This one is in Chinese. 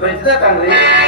Mày rất.